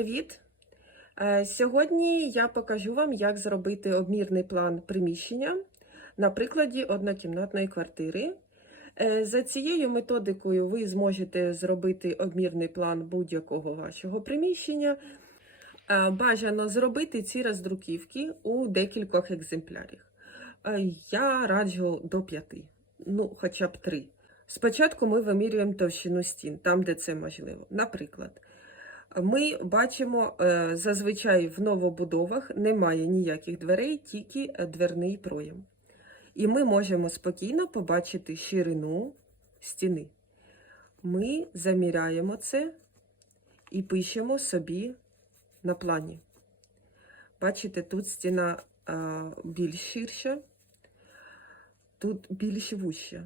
привіт! Е, Сьогодні я покажу вам, як зробити обмірний план приміщення на прикладі однокімнатної квартири. Е, За цією методикою ви зможете зробити обмірний план будь-якого вашого приміщення. Е, Бажано зробити ці роздруківки у декількох екземплярах. Я раджу до п'яти, ну хоча б три. Спочатку ми вимірюємо товщину стін, там, де це можливо. Наприклад, ми бачимо, е, зазвичай в новобудовах немає ніяких дверей, тільки е, дверний проєм. І ми можемо спокійно побачити ширину стіни. Ми заміряємо це і пишемо собі на плані. Бачите, тут стіна більш ширша, тут більш вуща.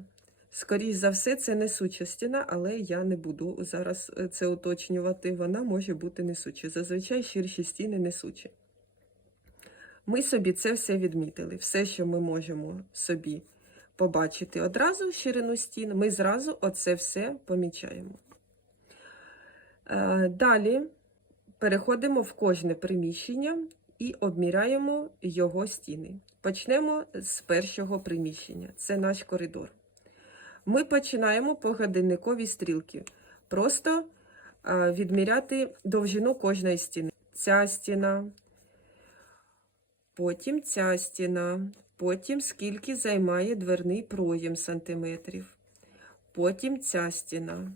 Скоріше за все, це несуча стіна, але я не буду зараз е, це уточнювати. Вона може бути несуча. Зазвичай ширші стіни несучі. Ми собі це все відмітили. Все, що ми можемо собі побачити одразу ширину стін, ми зразу оце все помічаємо. Е, Далі переходимо в кожне приміщення і обміряємо його стіни. Почнемо з першого приміщення. Це наш коридор. Ми починаємо по годинниковій стрілці. Просто відміряти довжину кожної стіни. Ця стіна, потім ця стіна, потім скільки займає дверний проєм сантиметрів, потім ця стіна,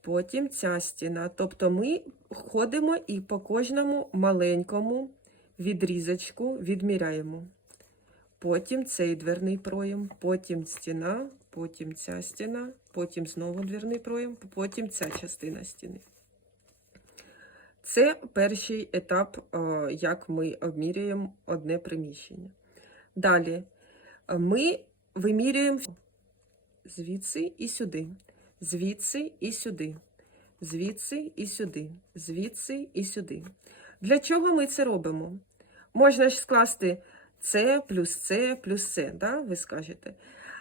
потім ця стіна. Тобто ми ходимо і по кожному маленькому відрізочку відміряємо. Потім цей дверний проєм, потім стіна, потім ця стіна, потім знову дверний проєм, потім ця частина стіни. Це перший етап, е, як ми обмірюємо одне приміщення. Далі е, ми вимірюємо звідси і сюди, звідси і сюди, звідси і сюди, звідси і сюди. Для чого ми це робимо? Можна ж скласти це плюс це плюс це, да, ви скажете.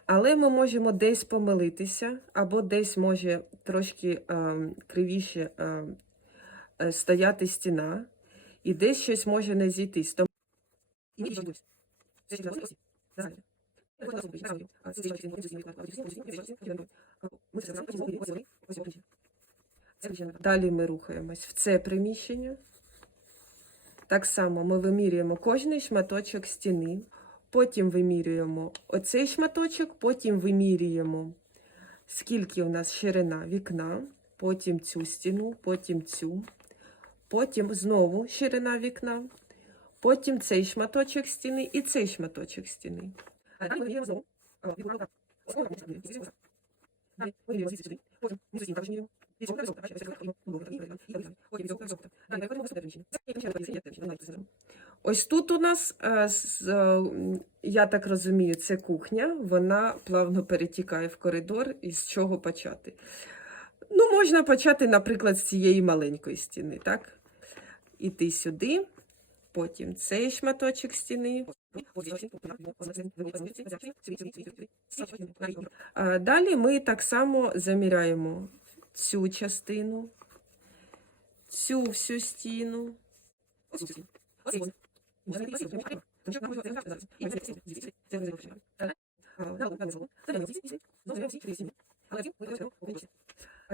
Але ми можемо десь помилитися, або десь може трошки е, кривіше е, е, стояти стіна, і десь щось може не зійтись. Тому... Далі ми рухаємось в це приміщення. Так само ми вимірюємо кожний шматочок стіни, потім вимірюємо оцей шматочок, потім вимірюємо, скільки у нас ширина вікна, потім цю стіну, потім цю, потім знову ширина вікна, потім цей шматочок стіни і цей шматочок стіни. А. Ось тут у нас, е, е, я так розумію, це кухня, вона плавно перетікає в коридор, і з чого почати? Ну, можна почати, наприклад, з цієї маленької стіни, так? Іти сюди, потім цей шматочок стіни. Далі ми так само заміряємо цю частину, цю всю стіну.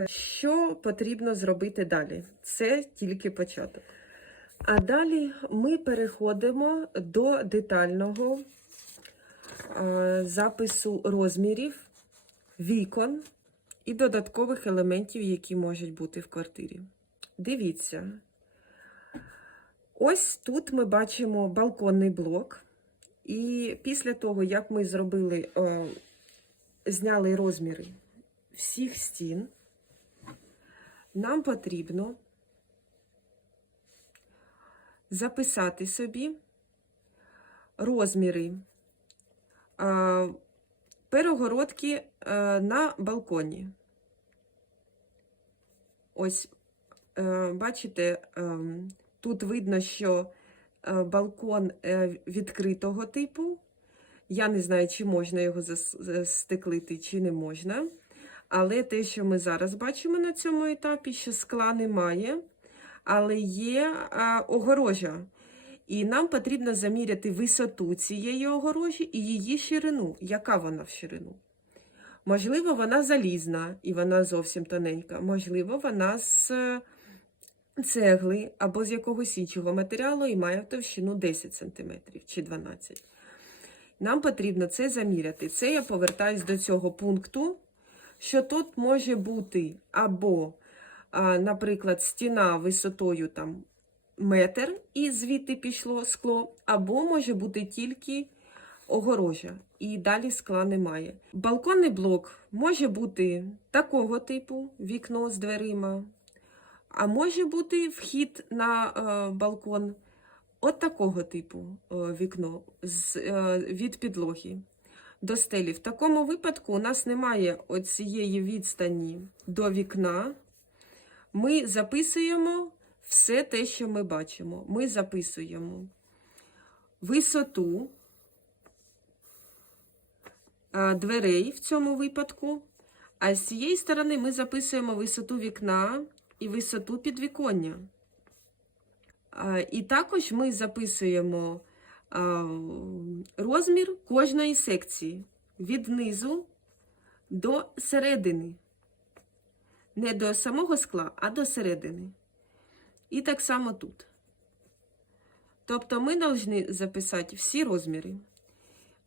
Що потрібно зробити далі? Це тільки початок. А далі ми переходимо до детального запису розмірів, вікон і додаткових елементів, які можуть бути в квартирі. Дивіться. Ось тут ми бачимо балконний блок. І після того, як ми зробили, е, зняли розміри всіх стін, нам потрібно записати собі розміри е, перегородки е, на балконі. Ось, бачите, е, тут видно, що е, балкон е, відкритого типу. Я не знаю, чи можна його зас- застеклити, чи не можна. Але те, що ми зараз бачимо на цьому етапі, що скла немає, але є огорожа. І нам потрібно заміряти висоту цієї огорожі і її ширину. Яка вона в ширину? Можливо, вона залізна і вона зовсім тоненька. Можливо, вона з е, цегли або з якогось іншого матеріалу і має товщину 10 см чи 12 Нам потрібно це заміряти. Це я повертаюсь до цього пункту, що тут може бути або, наприклад, стіна висотою там метр, і звідти пішло скло, або може бути тільки огорожа, і далі скла немає. Балконний блок може бути такого типу, вікно з дверима, а може бути вхід на е, балкон от такого типу е, вікно з, е, від підлоги до стелі. В такому випадку у нас немає оцієї відстані до вікна. Ми записуємо все те, що ми бачимо. Ми записуємо висоту е, дверей в цьому випадку. А з цієї сторони ми записуємо висоту вікна і висоту підвіконня. І також ми записуємо розмір кожної секції від низу до середини. Не до самого скла, а до середини. І так само тут. Тобто ми повинні записати всі розміри.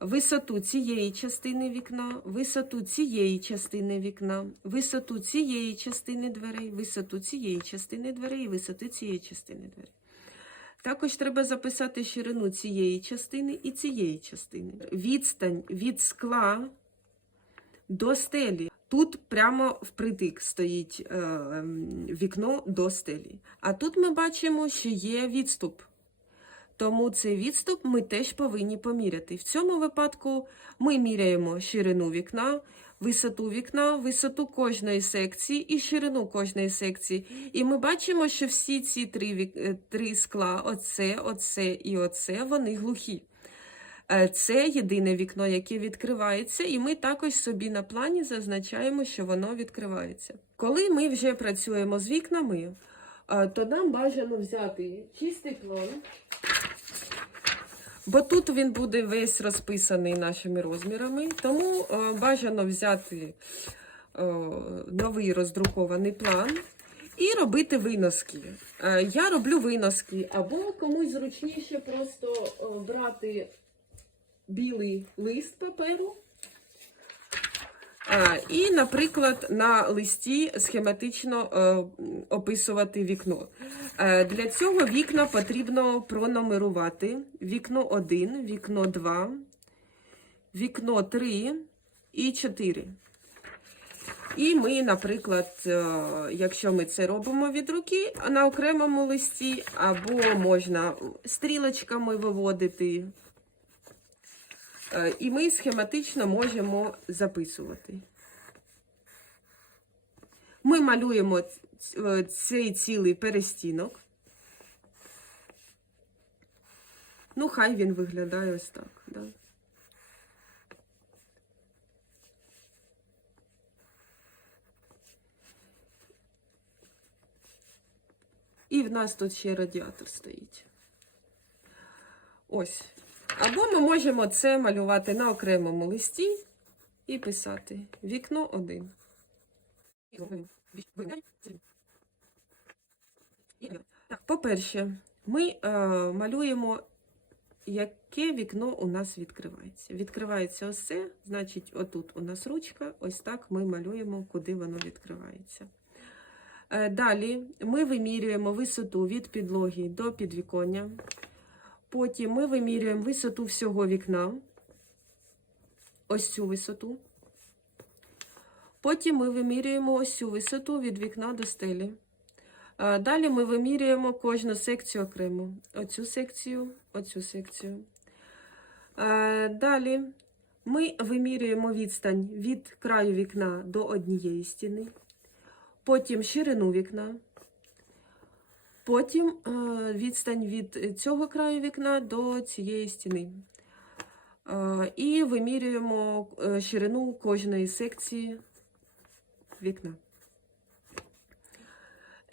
Висоту цієї частини вікна, висоту цієї частини вікна, висоту цієї частини дверей, висоту цієї частини дверей і висоту цієї частини дверей. Також треба записати ширину цієї частини і цієї частини. Відстань від скла до стелі. Тут прямо впритик стоїть е, ем, вікно до стелі. А тут ми бачимо, що є відступ. Тому цей відступ ми теж повинні поміряти. В цьому випадку ми міряємо ширину вікна, висоту вікна, висоту кожної секції і ширину кожної секції. І ми бачимо, що всі ці три, вік- е, три скла, оце, оце і оце, вони глухі. Е, Це єдине вікно, яке відкривається, і ми також собі на плані зазначаємо, що воно відкривається. Коли ми вже працюємо з вікнами, то нам бажано взяти чистий план. Бо тут він буде весь розписаний нашими розмірами, тому е, бажано взяти е, новий роздрукований план і робити виноски. Е, я роблю виноски, або комусь зручніше просто брати білий лист паперу. І, наприклад, на листі схематично е, описувати вікно. Е, для цього вікна потрібно пронумерувати. Вікно 1, вікно 2, вікно 3 і 4. І ми, наприклад, е, якщо ми це робимо від руки на окремому листі, або можна стрілочками виводити. Е, І ми схематично можемо записувати. Ми малюємо е, цей цілий перестінок. Ну, хай він виглядає ось так. Да? І в нас тут ще радіатор стоїть. Ось. Або ми можемо це малювати на окремому листі і писати вікно 1. По-перше, ми е, малюємо, яке вікно у нас відкривається. Відкривається ось це, значить, отут у нас ручка, ось так ми малюємо, куди воно відкривається. Е, далі ми вимірюємо висоту від підлоги до підвіконня. Потім ми вимірюємо висоту всього вікна. Ось цю висоту. Потім ми вимірюємо ось цю висоту від вікна до стелі. Далі ми вимірюємо кожну секцію окремо. Оцю секцію, оцю секцію. Далі ми вимірюємо відстань від краю вікна до однієї стіни. Потім ширину вікна. Потім е, відстань від цього краю вікна до цієї стіни. Е, І вимірюємо е, ширину кожної секції вікна.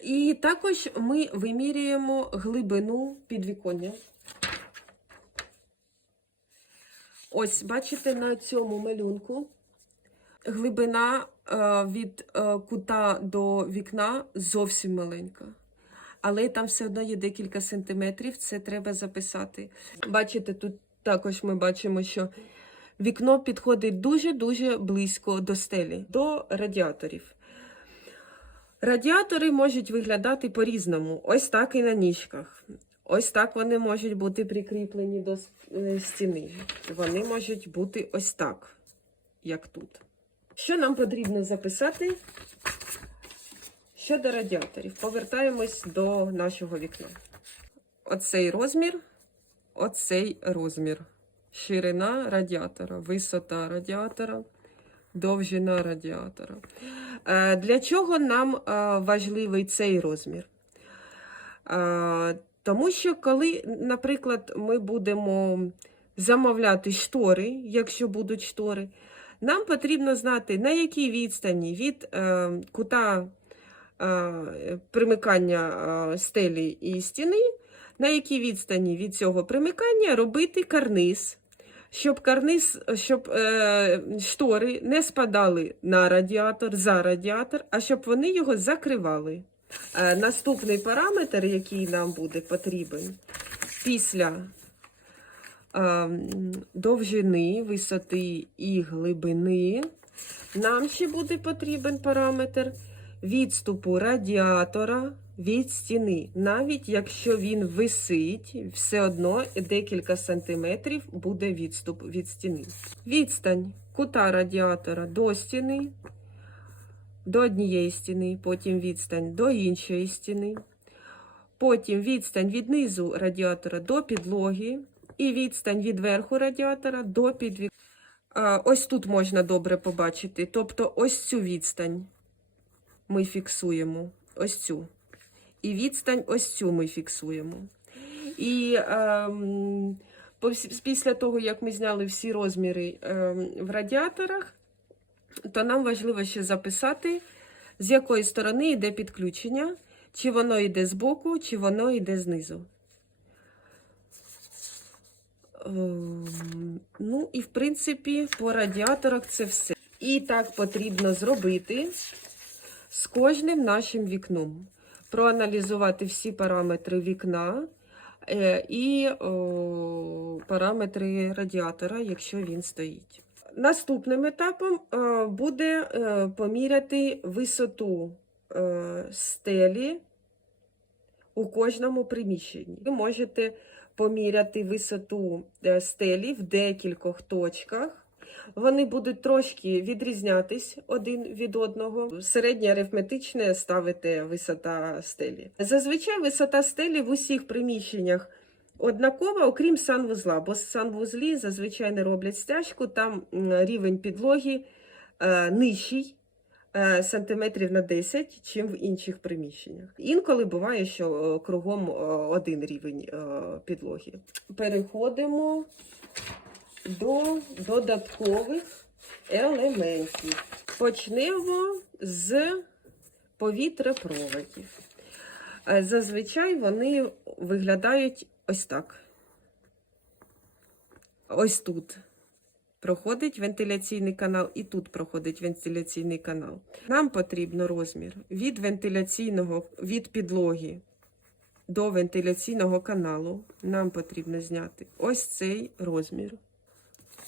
І також ми вимірюємо глибину підвіконня. Ось, бачите, на цьому малюнку глибина е, від е, кута до вікна зовсім маленька. Але там все одно є декілька сантиметрів, це треба записати. Бачите, тут також ми бачимо, що вікно підходить дуже-дуже близько до стелі, до радіаторів. Радіатори можуть виглядати по-різному. Ось так і на ніжках. Ось так вони можуть бути прикріплені до е, стіни. Вони можуть бути ось так, як тут. Що нам потрібно записати щодо радіаторів? Повертаємось до нашого вікна. Оцей розмір, оцей розмір. Ширина радіатора, висота радіатора, довжина радіатора. Е, Для чого нам е, важливий цей розмір? Е, Тому що коли, наприклад, ми будемо замовляти штори, якщо будуть штори, нам потрібно знати, на якій відстані від кута примикання стелі і стіни, на якій відстані від цього примикання робити карниз, щоб карниз, щоб е, штори не спадали на радіатор, за радіатор, а щоб вони його закривали. Е, наступний параметр, який нам буде потрібен після е, довжини, висоти і глибини, нам ще буде потрібен параметр відступу радіатора від стіни. Навіть якщо він висить, все одно декілька сантиметрів буде відступ від стіни. Відстань кута радіатора до стіни, до однієї стіни, потім відстань до іншої стіни, потім відстань від низу радіатора до підлоги і відстань від верху радіатора до підвіконня. Ось тут можна добре побачити. Тобто ось цю відстань ми фіксуємо. Ось цю. І відстань ось цю ми фіксуємо. І ем, після того, як ми зняли всі розміри ем, в радіаторах, то нам важливо ще записати, з якої сторони йде підключення, чи воно йде збоку, чи воно йде знизу. Ем, Ну, і в принципі, по радіаторах це все. І так потрібно зробити з кожним нашим вікном. Проаналізувати всі параметри вікна е, і параметри радіатора, якщо він стоїть. Наступним етапом е, буде е, поміряти висоту стелі у кожному приміщенні. Ви можете поміряти висоту стелі в декількох точках. Вони будуть трошки відрізнятись один від одного. Середнє арифметичне ставите висота стелі. Зазвичай висота стелі в усіх приміщеннях однакова, окрім санвузла, бо санвузлі зазвичай не роблять стяжку, там рівень підлоги е, нижчий. е, Сантиметрів на 10, чим в інших приміщеннях. Інколи буває, що е, кругом один рівень підлоги. Переходимо до додаткових елементів. Почнемо з повітряпроводів. Е, Зазвичай вони виглядають ось так. Ось тут проходить вентиляційний канал, і тут проходить вентиляційний канал. Нам потрібно розмір від вентиляційного від підлоги до вентиляційного каналу. Нам потрібно зняти ось цей розмір.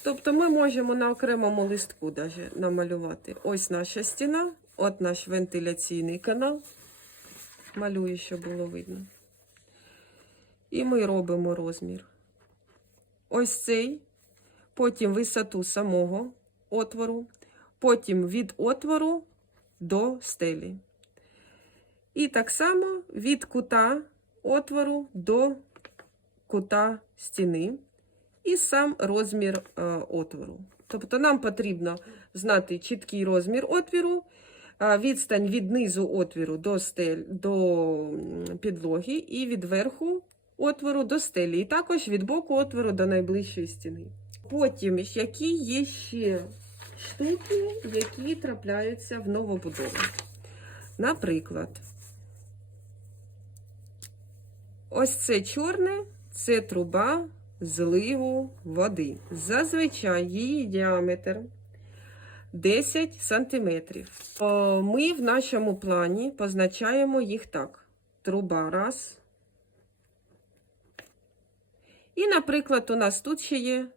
Тобто ми можемо на окремому листку даже намалювати. Ось наша стіна, от наш вентиляційний канал. Малюю, щоб було видно. І ми робимо розмір. Ось цей, потім висоту самого отвору, потім від отвору до стелі. І так само від кута отвору до кута стіни і сам розмір е, отвору. Тобто нам потрібно знати чіткий розмір отвіру, відстань від низу отвіру до, стель, до підлоги і від верху отвору до стелі, і також від боку отвору до найближчої стіни. Потім, які є ще штуки, які трапляються в новобудові. Наприклад, Ось це чорне, це труба зливу води. Зазвичай її діаметр 10 сантиметрів. Ми в нашому плані позначаємо їх так. Труба раз. І, наприклад, у нас тут ще є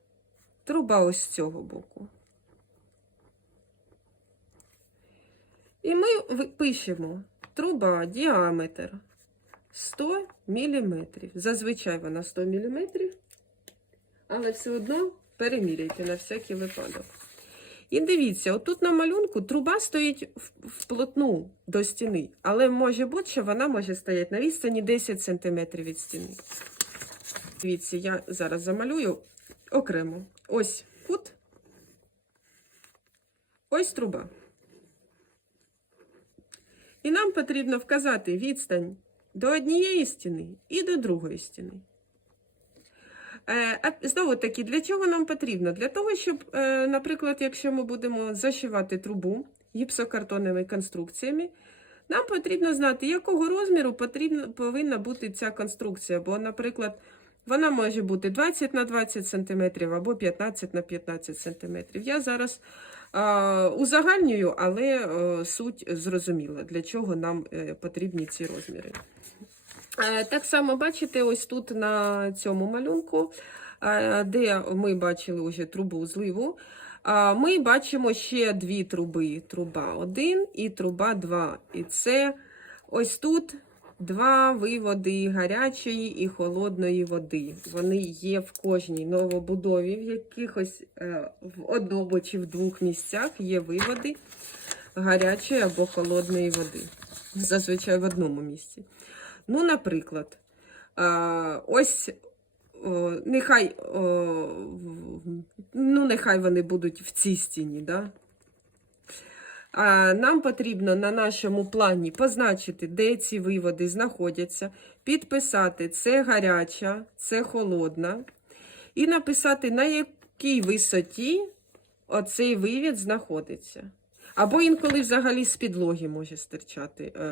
труба ось з цього боку. І ми пишемо труба, діаметр 100 мм. Зазвичай вона 100 мм, але все одно переміряйте на всякий випадок. І дивіться, отут на малюнку труба стоїть вплотну до стіни, але може бути, що вона може стояти на відстані 10 см від стіни. Дивіться, я зараз замалюю окремо. Ось кут, ось труба. І нам потрібно вказати відстань до однієї стіни і до другої стіни. Е, а Знову таки, для чого нам потрібно? Для того, щоб, е, наприклад, якщо ми будемо зашивати трубу гіпсокартонними конструкціями, нам потрібно знати, якого розміру потрібно, повинна бути ця конструкція. Бо, наприклад, вона може бути 20 на 20 см або 15 на 15 см. Я зараз а, узагальнюю, але е, суть зрозуміла, для чого нам потрібні ці розміри. Е, Так само бачите, ось тут на цьому малюнку, е, де ми бачили вже трубу зливу, ми бачимо ще дві труби: труба 1 і труба 2. І це ось тут два виводи гарячої і холодної води. Вони є в кожній новобудові, в якихось е, в одному чи в двох місцях є виводи гарячої або холодної води. Зазвичай в одному місці. Ну, наприклад, а, ось нехай, ну, нехай вони будуть в цій стіні, да? Нам потрібно на нашому плані позначити, де ці виводи знаходяться, підписати це гаряча, це холодна, і написати, на якій висоті оцей вивід знаходиться. Або інколи взагалі з підлоги може стирчати е,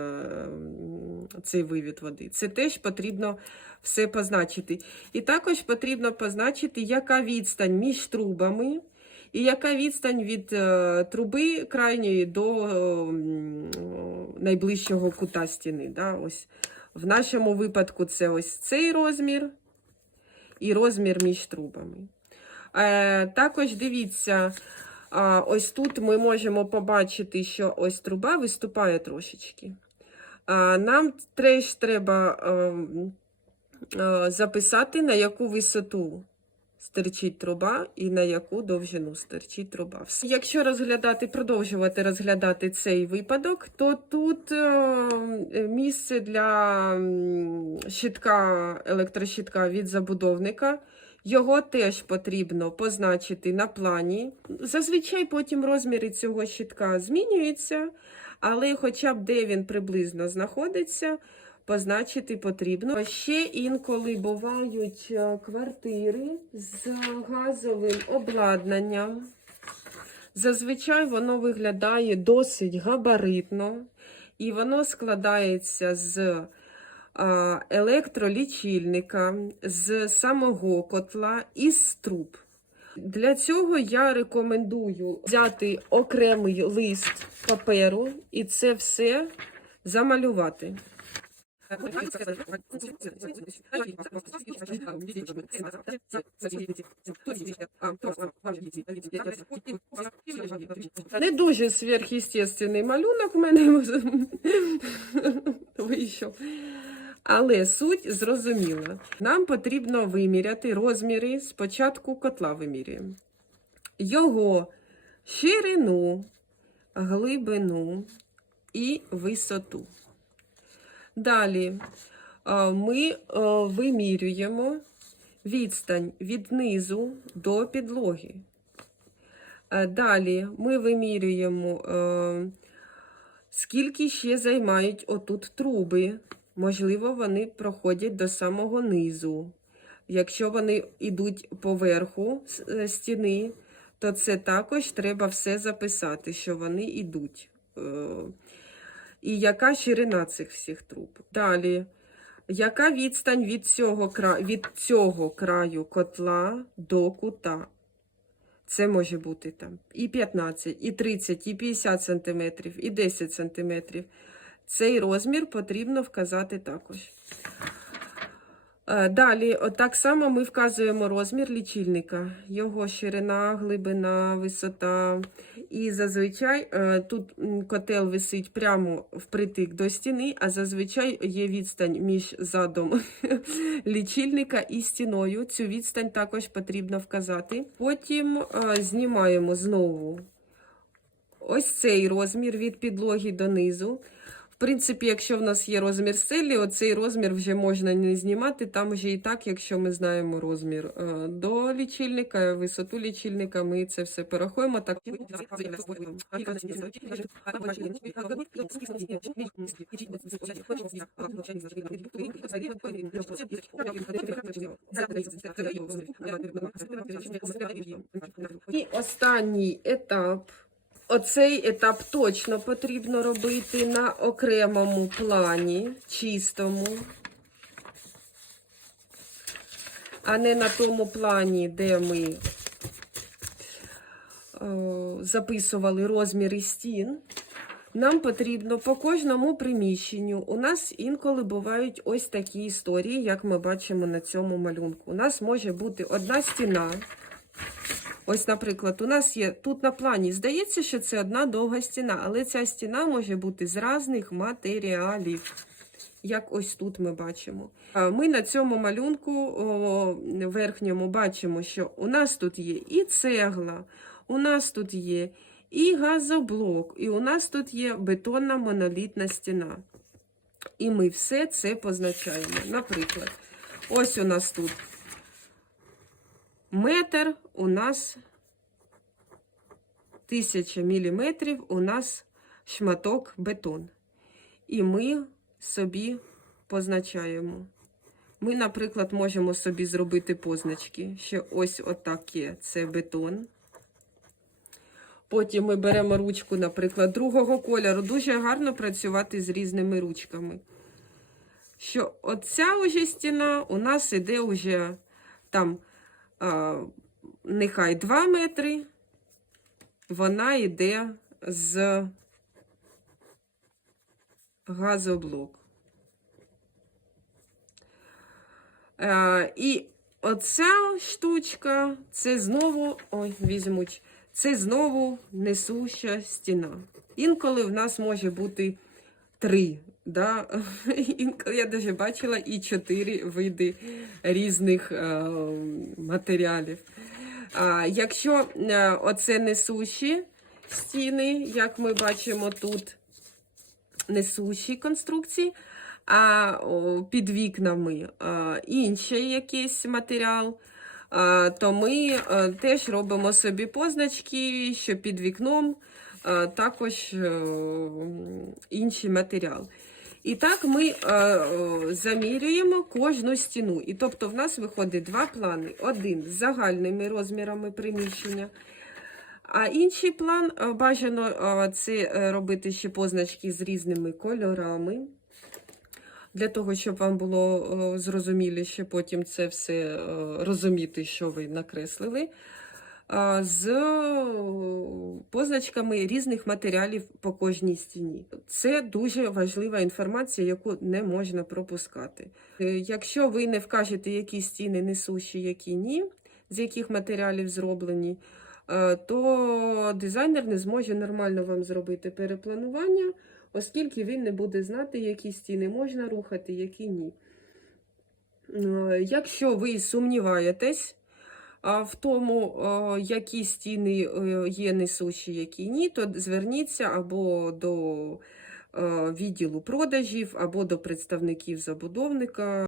цей вивід води. Це теж потрібно все позначити. І також потрібно позначити, яка відстань між трубами, і яка відстань від е, труби крайньої до е, найближчого кута стіни. Да? Ось в нашому випадку це ось цей розмір і розмір між трубами. Е, також дивіться. Ось тут ми можемо побачити, що ось труба виступає трошечки. Нам теж треба ем, е, записати, на яку висоту стирчить труба і на яку довжину стирчить труба. Якщо розглядати, продовжувати розглядати цей випадок, то тут е, місце для щитка, електрощитка від забудовника. Його теж потрібно позначити на плані. Зазвичай потім розміри цього щитка змінюються, але хоча б де він приблизно знаходиться, позначити потрібно. Ще інколи бувають е, квартири з газовим обладнанням. Зазвичай воно виглядає досить габаритно, і воно складається з електролічильника, з самого котла і з труб. Для цього я рекомендую взяти окремий лист паперу і це все замалювати. Не дуже сверхъестественний малюнок в мене вийшов. Але суть зрозуміла. Нам потрібно виміряти розміри спочатку котла вимірюємо. Його ширину, глибину і висоту. Далі ми вимірюємо відстань від низу до підлоги. Е, Далі ми вимірюємо, е, скільки ще займають отут труби. Можливо, вони проходять до самого низу. Якщо вони йдуть поверху е, стіни, то це також треба все записати, що вони йдуть. Е, І яка ширина цих всіх труб. Далі Яка відстань від цього, кра... від цього краю котла до кута? Це може бути там і 15, і 30, і 50 сантиметрів, і 10 сантиметрів. Цей розмір потрібно вказати також. Е, Далі, так само ми вказуємо розмір лічильника, його ширина, глибина, висота. І зазвичай е, тут котел висить прямо впритик до стіни, а зазвичай є відстань між задом лічильника і стіною. Цю відстань також потрібно вказати. Потім е, знімаємо знову ось цей розмір від підлоги донизу. В принципі, якщо в нас є розмір стелі, оцей розмір вже можна не знімати. Там вже і так, якщо ми знаємо розмір е, до лічильника, висоту лічильника, ми це все порахуємо. Так. І останній етап. Оцей етап точно потрібно робити на окремому плані, чистому, а не на тому плані, де ми о, записували розміри стін. Нам потрібно по кожному приміщенню. У нас інколи бувають ось такі історії, як ми бачимо на цьому малюнку. У нас може бути одна стіна. Ось, наприклад, у нас є тут на плані, здається, що це одна довга стіна, але ця стіна може бути з різних матеріалів. Як ось тут ми бачимо. Ми на цьому малюнку о, верхньому бачимо, що у нас тут є і цегла, у нас тут є і газоблок, і у нас тут є бетонна монолітна стіна. І ми все це позначаємо. Наприклад, ось у нас тут метр у нас 1000 міліметрів у нас шматок бетон. І ми собі позначаємо. Ми, наприклад, можемо собі зробити позначки, що ось отаке це бетон. Потім ми беремо ручку, наприклад, другого кольору. Дуже гарно працювати з різними ручками. Що оця уже стіна у нас іде вже там нехай 2 метри, вона йде з газоблок. І оця штучка, це знову, ой, візьмуть, це знову несуща стіна. Інколи в нас може бути три. Да? Я даже бачила і чотири види різних е, матеріалів. А, якщо е, оце несущі стіни, як ми бачимо тут, несущі конструкції, а під вікнами а, інший якийсь матеріал, то ми теж робимо собі позначки, що під вікном також е, інший матеріал. І так ми е, е, замірюємо кожну стіну. І тобто в нас виходить два плани: один з загальними розмірами приміщення. А інший план е, бажано е, це робити ще позначки з різними кольорами. Для того, щоб вам було зрозуміліше потім це все розуміти, що ви накреслили. З е, позначками різних матеріалів по кожній стіні. Це дуже важлива інформація, яку не можна пропускати. Е, Якщо ви не вкажете, які стіни несущі, які ні, з яких матеріалів зроблені, е, то дизайнер не зможе нормально вам зробити перепланування, оскільки він не буде знати, які стіни можна рухати, які ні. Якщо ви сумніваєтесь в тому, е, які стіни е, є несущі, які ні, то зверніться або до е, відділу продажів, або до представників забудовника.